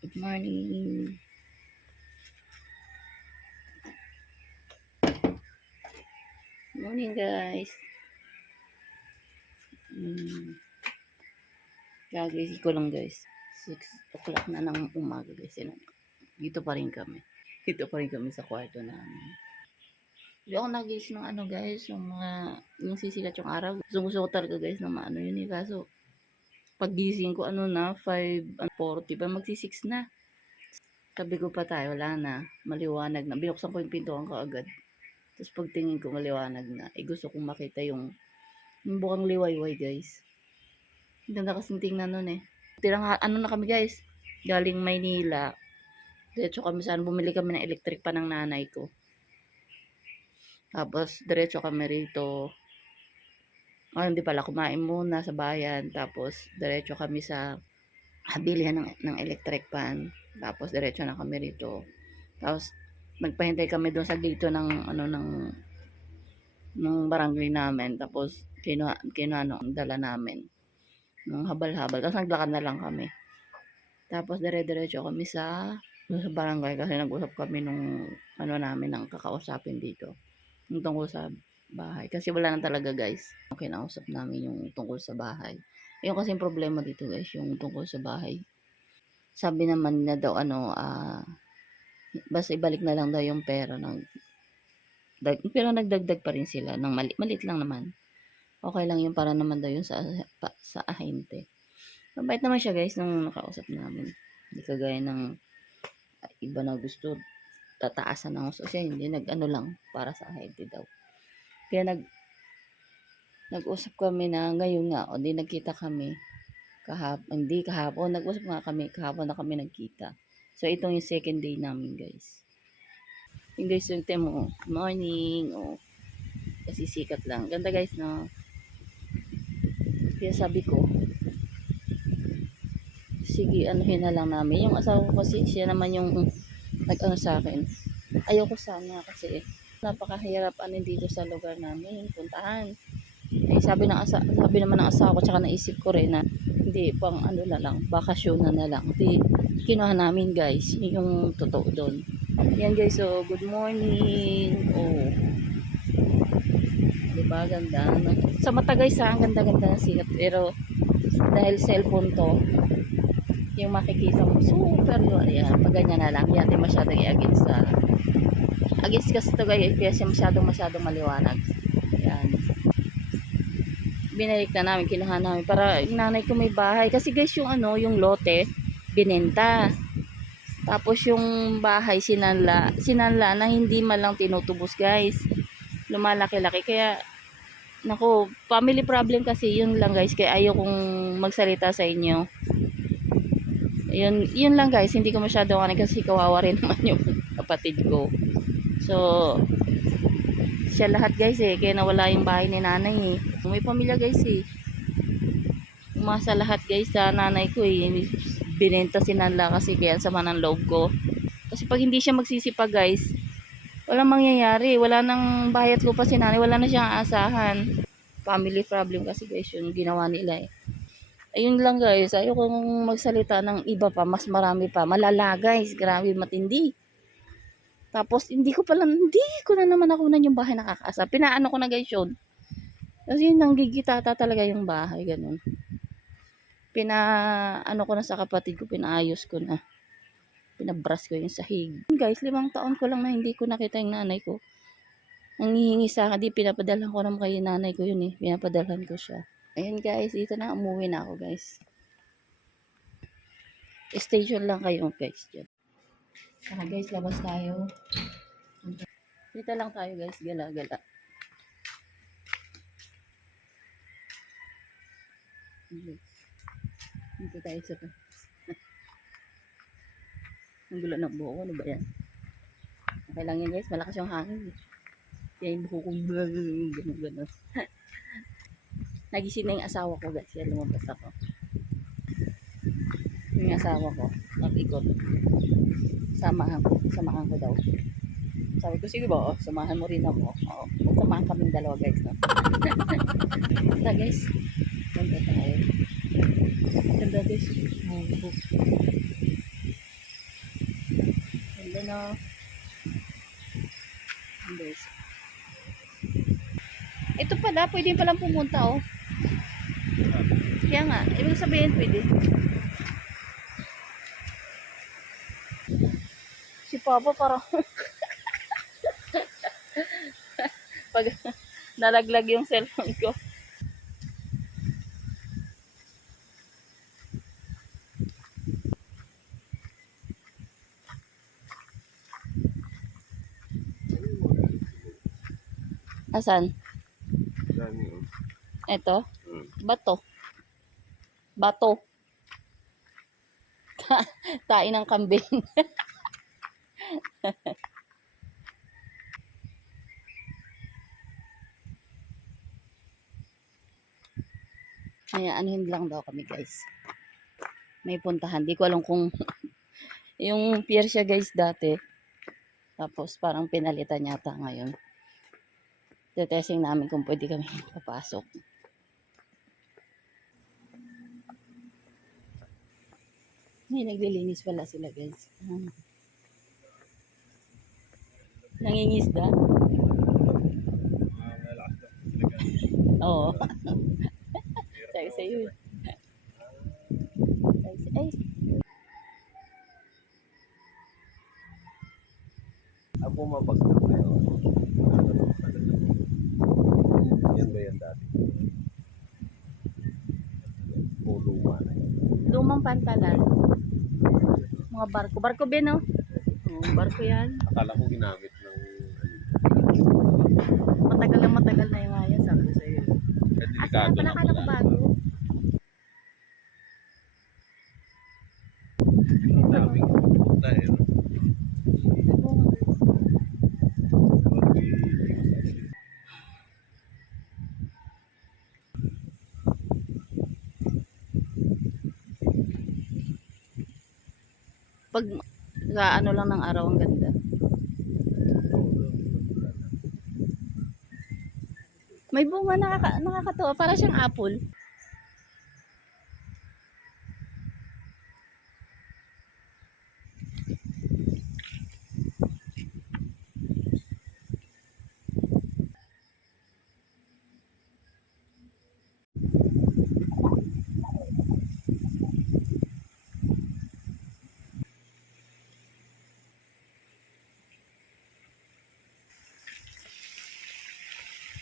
Good morning. Morning guys. Mm. Gagising ko lang guys. 6 o'clock na ng umaga guys. Dito pa rin kami. Dito pa rin kami sa kwarto namin. Hindi ako nagising ng ano guys, yung mga, yung sisikat yung araw. Gusto ko talaga guys na maano yun eh. Kaso, pagising ko ano na, 5.40 pa, magsi 6 na. Sabi ko pa tayo, wala na, maliwanag na. Binuksan ko yung pintuan ko agad. Tapos pagtingin ko maliwanag na, eh gusto kong makita yung, yung bukang liwayway guys. Ang Ganda kasing tingnan nun eh. Tirang, ano na kami guys, galing Maynila. Diretso kami saan, bumili kami ng electric pa ng nanay ko. Tapos, diretso kami rito. Ah, hindi pala, kumain muna sa bayan. Tapos, diretso kami sa habilihan ng, ng electric pan. Tapos, diretso na kami rito. Tapos, nagpahintay kami doon sa dito ng, ano, ng, ng barangay namin. Tapos, kinuha, kinuha, ano, ang dala namin. Nung habal-habal. Tapos, naglakad na lang kami. Tapos, dire-diretso kami sa, sa barangay kasi nag-usap kami nung, ano namin, ng kakausapin dito yung tungkol sa bahay. Kasi wala na talaga guys. Kinausap namin yung tungkol sa bahay. Yung kasi yung problema dito guys, yung tungkol sa bahay. Sabi naman na daw ano, ah, basta ibalik na lang daw yung pera ng dag, pero nagdagdag pa rin sila ng mali, malit lang naman. Okay lang yun para naman daw yun sa, pa, sa ahente. Mabait naman siya guys nung nakausap namin. Hindi kagaya ng ah, iba na gusto tataasan ng siya hindi nag-ano lang para sa ahente daw. Kaya nag nag-usap kami na ngayon nga o di nagkita kami kahap hindi kahapon nag-usap nga kami kahapon na kami nagkita. So itong yung second day namin guys. Yung guys yung temo morning o kasi sikat lang. Ganda guys no. Kaya sabi ko sige anuhin na lang namin. Yung asawa ko kasi siya naman yung nag-ano sa akin. Ayoko sana kasi napakahirap ano dito sa lugar namin puntahan. Eh, sabi ng asa sabi naman ng asawa ko tsaka naisip ko rin na hindi pang ano na lang bakasyon na na lang. Di kinuha namin guys yung totoo doon. Yan guys so good morning. Oh. Diba ganda no? Sa mata guys ha, ang ganda-ganda ng sikat pero dahil cellphone to yung makikita mo super yun ayan pag ganyan na lang yan di masyadong i-against sa against kasi ito guys kasi masyadong masyadong maliwanag. Yan. Binalik na namin kinuha namin. Para yung nanay ko may bahay. Kasi guys yung ano yung lote binenta. Tapos yung bahay sinanla sinanla na hindi man lang tinutubos guys. Lumalaki-laki. Kaya nako family problem kasi yun lang guys. Kaya ayaw kong magsalita sa inyo. Yun, yun lang guys, hindi ko masyado kanin kasi kawawa rin naman yung kapatid ko. So, siya lahat guys eh, kaya nawala yung bahay ni nanay eh. May pamilya guys eh. Umasa lahat guys sa nanay ko eh. Binenta si Nanla kasi kaya sama ng loob ko. Kasi pag hindi siya magsisipag guys, walang mangyayari. Wala nang bahay at lupa si nanay, wala na siyang aasahan. Family problem kasi guys yung ginawa nila eh ayun lang guys, ayaw kong magsalita ng iba pa, mas marami pa. Malala guys, grabe matindi. Tapos, hindi ko pala, hindi ko na naman ako na yung bahay nakakasa. Pinaano ko na guys yun. Kasi nanggigitata talaga yung bahay, ganun. Pina, ano ko na sa kapatid ko, pinaayos ko na. Pinabras ko yung sahig. Guys, limang taon ko lang na hindi ko nakita yung nanay ko. Ang hihingi sa akin, di pinapadalhan ko naman kay nanay ko yun eh. Pinapadalhan ko siya. Ayan guys, dito na. Umuwi na ako guys. Station lang kayo guys dyan. Saka guys, labas tayo. Dito lang tayo guys, gala-gala. Dito tayo sa Ang gulo ng buhok ko, ano ba yan? Okay lang yan guys, malakas yung hangin. Kaya yung buhok ko, gano'n gano'n. Nagising na yung asawa ko guys. Kaya lumabas ako. Yung asawa ko. Nag-ikot. Samahan ko. Samahan ko daw. Sabi ko, sige ba? Oh, samahan mo rin ako. Oo. Samahan kaming dalawa guys. No? Ganda guys. Ganda tayo. Ganda guys. Oh, oh. oh. Ayan, guys. Ito pala, pwede palang pumunta oh. Kaya nga, ibig sabihin pwede. Si Papa parang pag nalaglag yung cellphone ko. Asan? Dami oh. Ito? Hmm. Bato. Bato. Tain ng kambing. Kaya anuhin lang daw kami guys. May puntahan. Di ko alam kung yung pier siya guys dati. Tapos parang pinalitan yata ngayon. Tetesting namin kung pwede kami papasok. May naglilinis pala sila guys. Ah. Nangingisda? Oo. Eh. Sabi sa- Ay, Ang pumapagsak na yun. Yan ba yan dati? O luma na yun. lumang pantalan. Mga barko. Barko ba no? Oo, barko yan. Akala ko ginamit ng Matagal na matagal na yung ngayon. Sabi ko sa'yo. eh, Asa delikado pala na kala ko pala. bago? Ang daming eh. no? Pag sa ano lang ng araw ang ganda. May bunga nakaka nakakatuwa para siyang apple.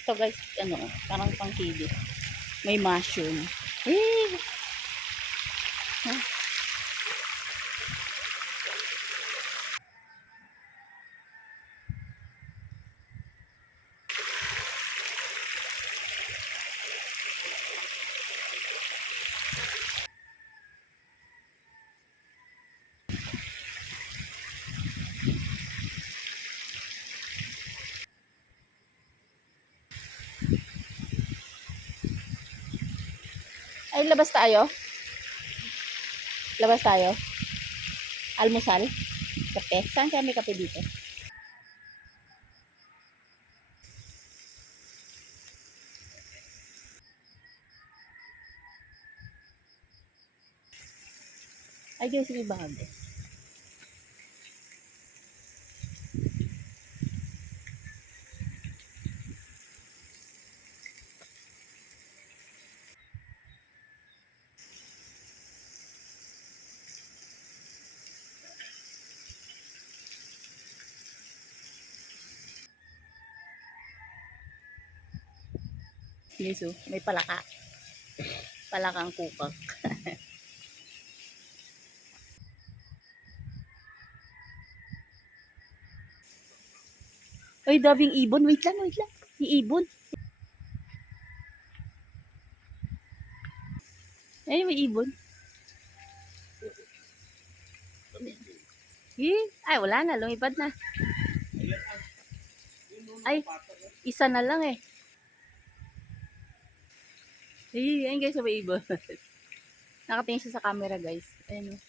Ito guys, ano, parang pangkili. May mushroom. Eh! Labas tayo. Labas tayo. Almusal. Kape. Saan kaya may kape dito? Ay, guys, may bago. Yes, oh. May palaka. Palakang kukak. Ay, daming ibon. Wait lang, wait lang. May ibon. Ay, may ibon. Eh, ay, wala na. Lumipad na. Ay, isa na lang eh. Eh, ayun guys, may ibon. Nakatingin siya sa camera guys. Ayun. oh.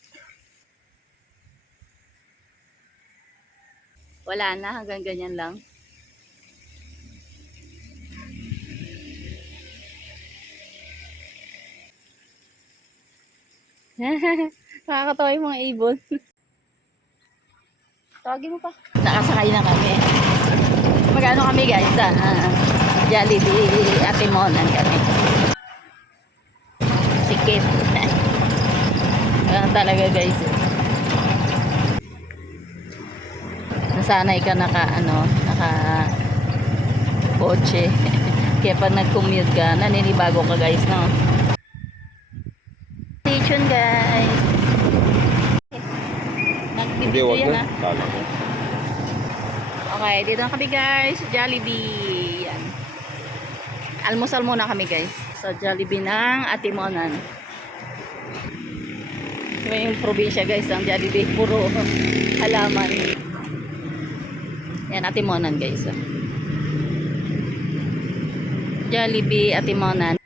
Wala na, hanggang ganyan lang. Nakakatawa yung mga ibon. Tawagin mo pa. Nakasakay na kami. Magano kami guys sa ah, Jollibee Atimonan kami. Sikip. Ganun talaga guys. Nasanay ka naka ano, naka kotse. Kaya pag nag-commute ka, naninibago ka guys, no? Station guys. Hindi, wag na. ah. Kala ko. Okay, dito na kami guys. Jollibee. Yan. Almusal muna kami guys. Sa Jollibee ng Atimonan. Ito yung probinsya guys. Ang Jollibee. Puro halaman. Yan, Atimonan guys. Jollibee, Atimonan.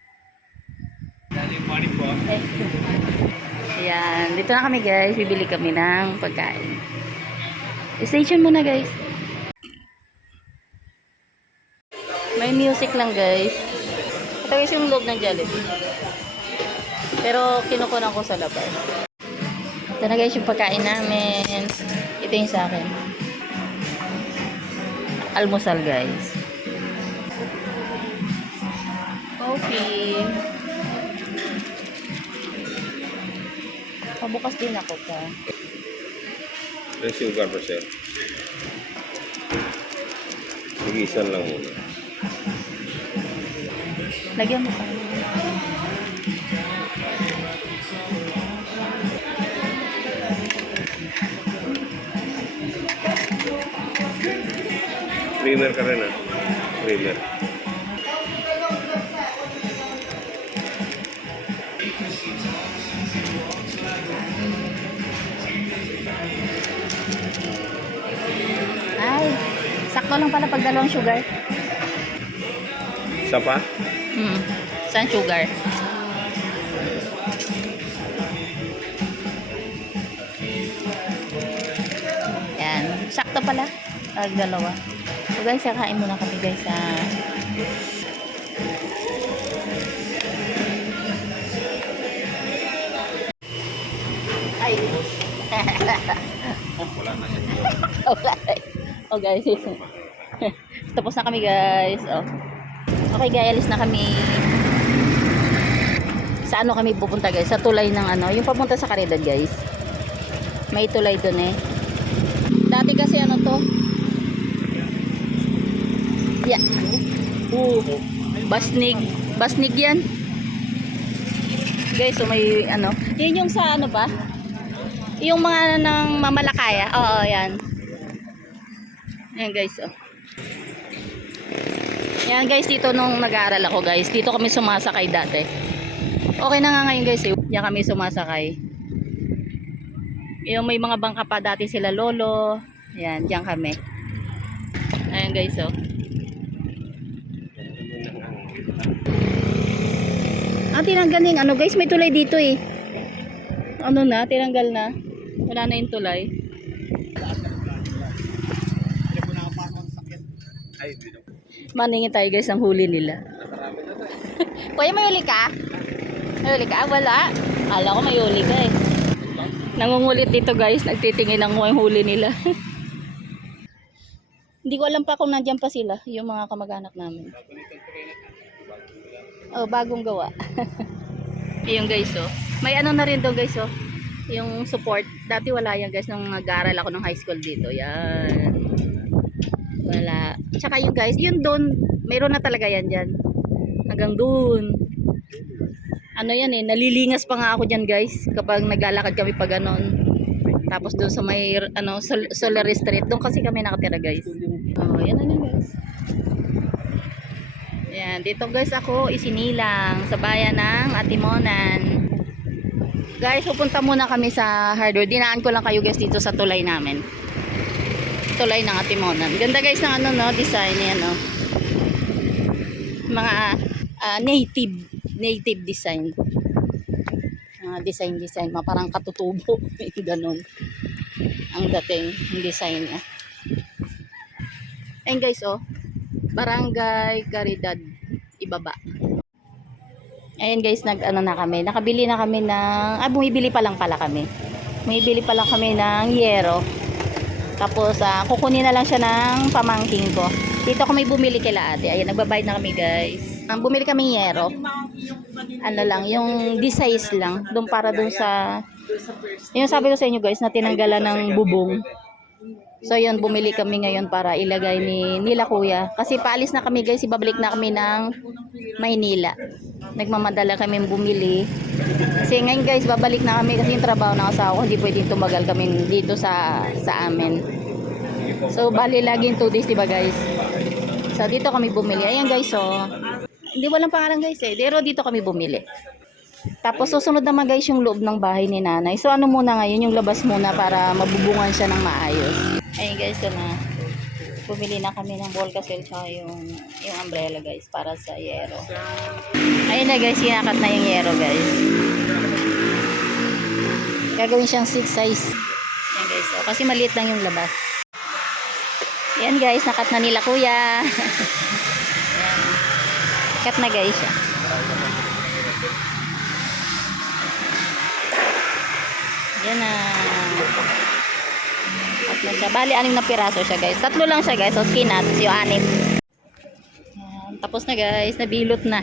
Yan, dito na kami guys. Bibili kami ng pagkain. Station muna guys. May music lang guys. Guys yung loob ng Jollibee. Pero kinukunan ko sa labas. Ito na guys yung pagkain namin. Ito yung sa akin. Almusal guys. Coffee. Pabukas din ako pa. May sugar pa siya. Nagisan lang muna. Lagyan mo pa. Creamer ka rin ah. Creamer. Ay, sakto lang pala pag dalawang sugar. Isa pa? Hmm. Saan sugar? Yan. Sakto pala. Pag dalawa. So guys, kakain muna kami guys sa... Ay. Wala na siya. Okay. Oh guys. Tapos na kami guys. Oh. Okay guys, alis na kami. Sa ano kami pupunta guys? Sa tulay ng ano, yung papunta sa Caridad guys. May tulay doon eh. Dati kasi ano to? Yeah. Oo. Basnig. Basnig yan. Guys, so may ano. Yun yung sa ano ba? Yung mga ng mamalakaya. Oo, yan. Ayan guys, oh. Yan guys, dito nung nag-aaral ako guys, dito kami sumasakay dati. Okay na nga ngayon guys, eh. Diyan kami sumasakay. Yung may mga bangka pa dati sila lolo. Yan, diyan kami. Ayan guys, oh. Ah, tinanggal na yung ano guys, may tulay dito eh. Ano na, tinanggal na. Wala na yung tulay. Ay. Maningin tayo guys ang huli nila. To. Kuya, may huli ka? May huli ka? Ah, wala. Kala ko may huli ka eh. Nangungulit dito guys. Nagtitingin yung huli nila. Hindi ko alam pa kung nandyan pa sila. Yung mga kamag-anak namin. Oh, bagong gawa. Yung guys oh. May ano na rin doon guys oh. Yung support. Dati wala yan guys nung nag-aaral ako ng high school dito. Yan. Tsaka yung guys, yun doon, mayroon na talaga yan dyan. Hanggang doon. Ano yan eh, nalilingas pa nga ako dyan guys. Kapag naglalakad kami pa ganon. Tapos doon sa may, ano, Sol Solar Street. Doon kasi kami nakatira guys. Oh, yan yun guys. Yan, dito guys ako isinilang sa bayan ng Atimonan. Guys, pupunta muna kami sa hardware. Dinaan ko lang kayo guys dito sa tulay namin tulay ng Atimonan. Ganda guys ng ano no, design yan no. Mga ah, native native design. Mga design design, mga parang katutubo, ganun. Ang dating ng design niya. Ayun guys oh. Barangay Caridad ibaba. Ayun guys, nag ano na kami. Nakabili na kami ng ah bumibili pa lang pala kami. Bumibili pa lang kami ng yero Tapos, ah, kukunin na lang siya ng pamangking ko. Dito kami bumili kila ate. Ayan, nagbabayad na kami guys. Ang bumili kami yero. Ano lang, yung D-size lang. Doon para doon sa... Yung sabi ko sa inyo guys, na tinanggalan ng bubong. So yun, bumili kami ngayon para ilagay ni nila kuya. Kasi paalis na kami guys, ibabalik na kami ng Maynila. Nagmamadala kami bumili. Kasi ngayon guys, babalik na kami kasi yung trabaho ng asawa ko, hindi pwedeng tumagal kami dito sa sa amin. So bali laging 2 days, diba guys? So dito kami bumili. Ayan guys, so hindi walang pangalan guys eh. Pero dito kami bumili. Tapos susunod naman guys yung loob ng bahay ni nanay. So ano muna ngayon, yung labas muna para mabubungan siya ng maayos. Ayun guys, so na bumili na kami ng ball castle tsaka yung, yung umbrella guys para sa yero. Ayun na guys, kinakat na yung yero guys. Gagawin siyang 6 size. Yan guys, so, kasi maliit lang yung labas. Yan guys, nakat na nila kuya. Yan. Cut na guys. Yan na. Na siya. Bali, anim na piraso siya guys. Tatlo lang siya guys. So, skinat. Yung anim. Yan. Tapos na guys. Nabilot na.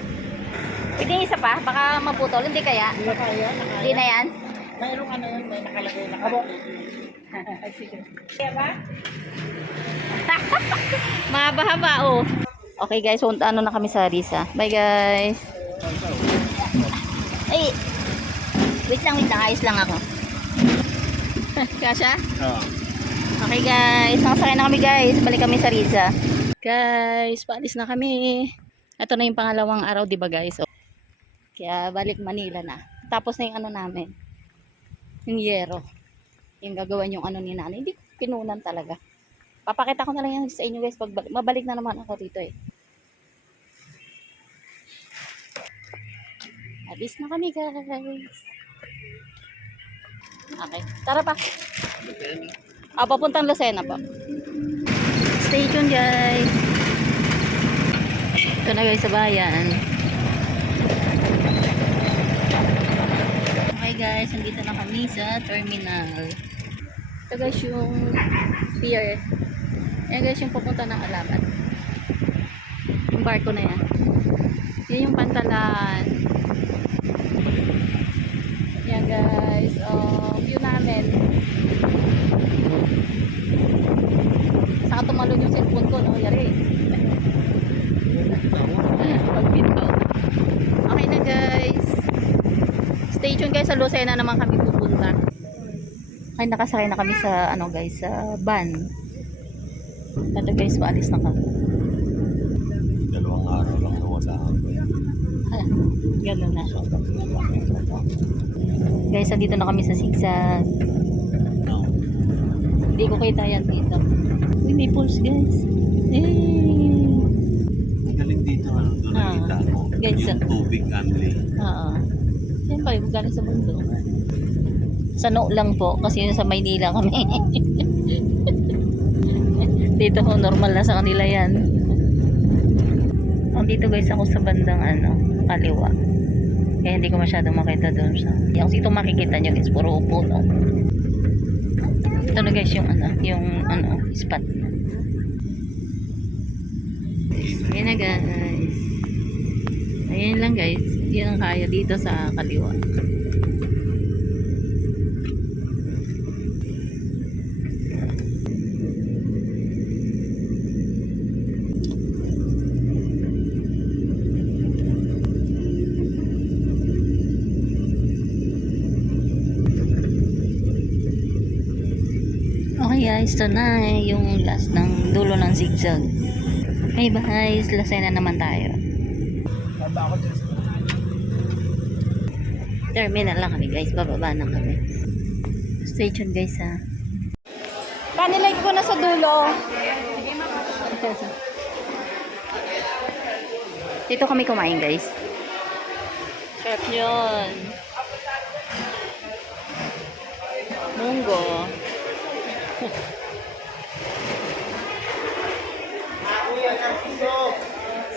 Pwede isa pa. Baka maputol. Hindi kaya. Hindi kaya, Hindi na yan. Mayroong ano yun, may nakalagay na kabok. Kaya ba? Mahaba-haba oh. Okay guys, so, ano na kami sa Risa. Bye guys. Ay. Wait lang, wait lang. Ayos lang ako. Kasha? Oo. Okay guys, nakasakay na kami guys. Balik kami sa Risa. Guys, paalis na kami. Ito na yung pangalawang araw, di ba guys? So, kaya balik Manila na. Tapos na yung ano namin. Yung yero. Yung gagawin yung ano ni nanay. Hindi ko pinunan talaga. Papakita ko na lang yan sa inyo guys. Pag mabalik na naman ako dito eh. Alis na kami guys. Okay. Tara pa. Ah, papuntang Lucena po. Stay tuned guys. Ito na guys sa bayan. Okay guys, nandito na kami sa terminal. Ito guys yung pier. Yan guys yung pupunta ng Alamat. Yung barko na yan. Yan yung pantalan. Yan guys. Oh, view namin. Saka tumalon yung cellphone ko, no? Yari. Okay na guys. Stay tuned guys. Sa Lucena naman kami pupunta. Okay, nakasakay na kami sa, ano guys, sa van. Ito guys, paalis na kami. Dalawang araw lang nawala ako. Ganun na. Guys, andito na kami sa Sigsag. Hindi ko kita yan dito. Uy, may pulse guys. Eh. Galing dito ano, doon Ah, nakita ko. ganyan. Yung tubig only. Oo. Siyempre, galing sa mundo. Sa no lang po, kasi yun sa Maynila kami. dito ho, normal na sa kanila yan. Andito guys ako sa bandang ano, kaliwa. Kaya hindi ko masyadong makita doon sa. Yung dito makikita nyo guys, puro upo no. Ito na guys yung ano, yung ano, spot. Ayan na guys. Ayan lang guys. Yan ang kaya dito sa kaliwa. Okay guys, ito na yung last ng dulo ng zigzag. Okay guys, last na naman tayo. Terminal lang kami guys, bababa na kami. Stay tuned guys ha. Panilike ko na sa dulo. Dito kami kumain guys. Sarap yun. Munggo.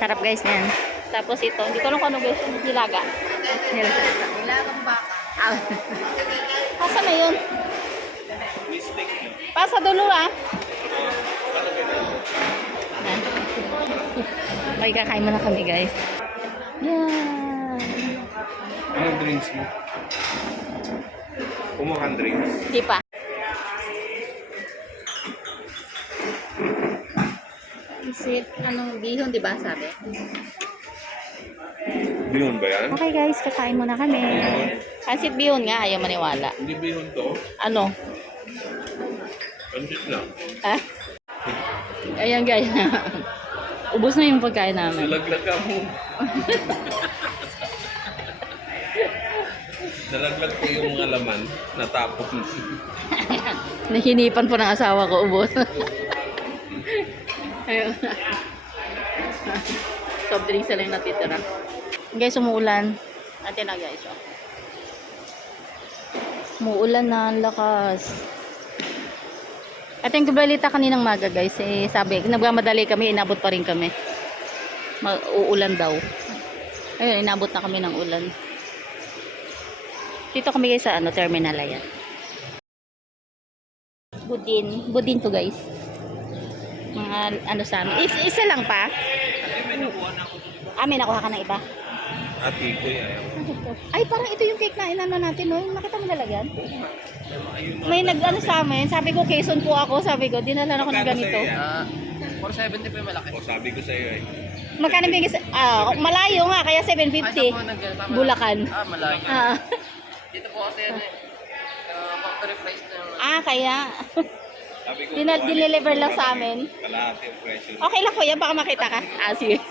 Sarap guys yan. Tapos ito, hindi ko alam kung ano guys yung nilaga. Nilaga. Nilagang baka. Ah. Asa na yun? Pa sa dulo ah. Okay, kakain muna kami guys. Yan. Anong drinks mo? Kumuhan drinks. Di pa. Isip, anong bihon, di ba sabi? Bihon ba yan? Okay guys, kakain muna kami. Pansit bihon nga, ayaw maniwala. Hindi bihon to. Ano? Pansit lang. Ah? Ayan guys. Ubus na yung pagkain namin. Nalaglag ka mo. Nalaglag ko yung mga laman. Natapos. Nahinipan po ng asawa ko, ubos. Ayun. Soft drinks na lang natitira. Guys, umuulan. Atin na guys. Oh. Umuulan na, ang lakas. Ito yung kabalita kaninang maga guys. Eh, sabi, nagmamadali kami, inabot pa rin kami. Ma- uulan daw. Ayun, inabot na kami ng ulan. Dito kami guys sa ano, terminal ayan. Budin. Budin to guys. Mga ano sa amin. Is, isa lang pa? Ah, may nakuha ka ng iba? Ati ko yan. Ay, parang ito yung cake na inano natin, no? Nakita mo lalagyan? May nag-ano sa amin. Sabi ko, Quezon po ako. Sabi ko, dinala ako ng ganito. Ah, 470 po yung malaki. O sabi ko sa iyo eh. Magkano bigay sa... Ah, malayo nga, kaya 750. Bulacan. Ah, malayo. Ah, Dito po kasi ano eh. ah, factory price na yung ah kaya. Dineliver ko lang sa amin. Kalahati ang presyo. Okay lang kuya, baka makita ka. Ah, sige.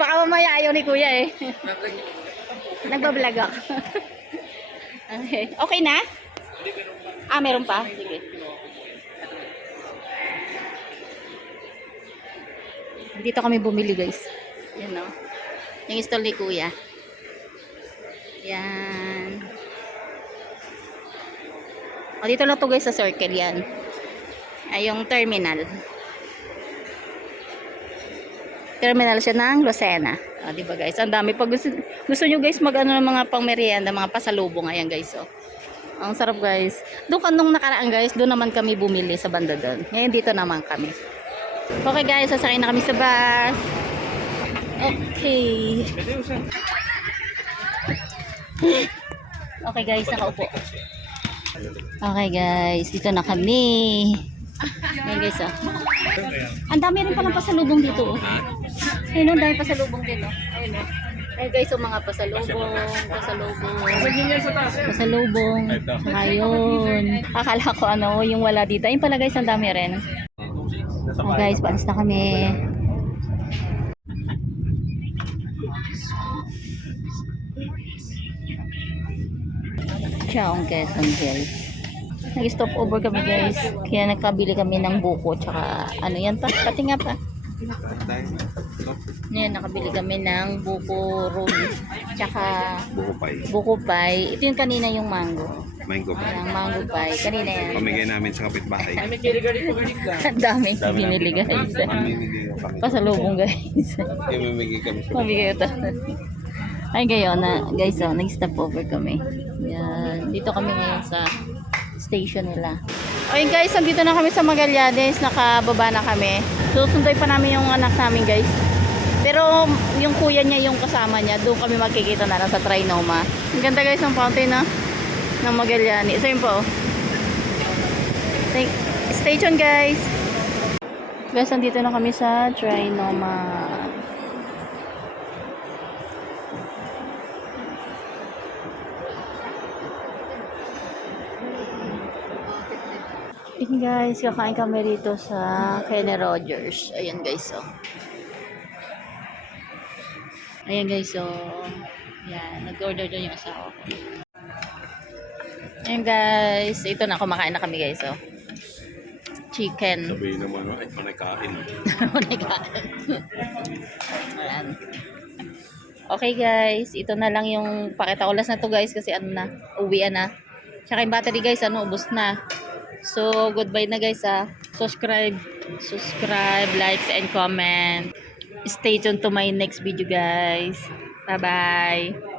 baka mamaya ayaw ni kuya eh. Nagbablog ako. okay. okay na? Ah, meron pa? Sige. Dito kami bumili guys. Yan no. Yung stall ni kuya. Yan. O, dito lang to guys sa circle yan. Ay, yung terminal. Terminal siya ng Lucena. O, di ba guys? Ang dami. Pag gusto, gusto nyo guys mag ano ng mga pang merienda, mga pasalubong. Ayan guys, oh. Ang sarap guys. Doon ka nung nakaraan guys, doon naman kami bumili sa banda doon. Ngayon dito naman kami. Okay guys, sasakay na kami sa bus. Okay. Okay guys, nakaupo. Okay guys, dito na kami. Ayan guys, oh. Ang dami rin palang pasalubong dito. Oh. Ayun, ang dami pasalubong din. Oh. Ayun, oh. Ayun guys, oh, mga pasalubong, pasalubong, pasalubong. Ayun. Akala ko ano, yung wala dito. Ayun pala guys, ang dami rin. Oh, guys, paalis na kami. Chow Quezon guys. Nag-stop over kami guys. Kaya nagkabili kami ng buko tsaka ano yan pa. Pati nga pa. Yan, nakabili kami ng buko roll tsaka Buko pie. buko pie. Ito yung kanina yung mango. Mango pie. Ang mango pie. Kanina yan. Pamigay namin sa kapitbahay. Ang dami binili guys. Pasalubong guys. Pamimigay kami sa ito. Ay gayon na guys oh, nag-stop over kami. Yan. Dito kami ngayon sa station nila. Ayun guys, nandito na kami sa Magallanes, nakababa na kami. Susundoy pa namin yung anak namin guys. Pero yung kuya niya, yung kasama niya, doon kami magkikita na lang sa Trinoma. Ang ganda guys ng fountain na ng Magallanes. Ito yun po. Stay tuned guys. Guys, nandito na kami sa Trinoma. Yun guys, kakain kami rito sa Kenny Rogers. Ayan guys, oh. Ayan guys, oh. Yan, nag-order doon yung asawa ko. Ayan guys, ito na, kumakain na kami guys, oh. Chicken. Sabihin naman, ay, panay kain. Ayan. Okay guys, ito na lang yung pakita ko last na to guys kasi ano na, uwi na. Tsaka yung battery guys, ano, ubos na. So, goodbye na guys ah. Subscribe, subscribe, likes, and comment. Stay tuned to my next video guys. Bye-bye.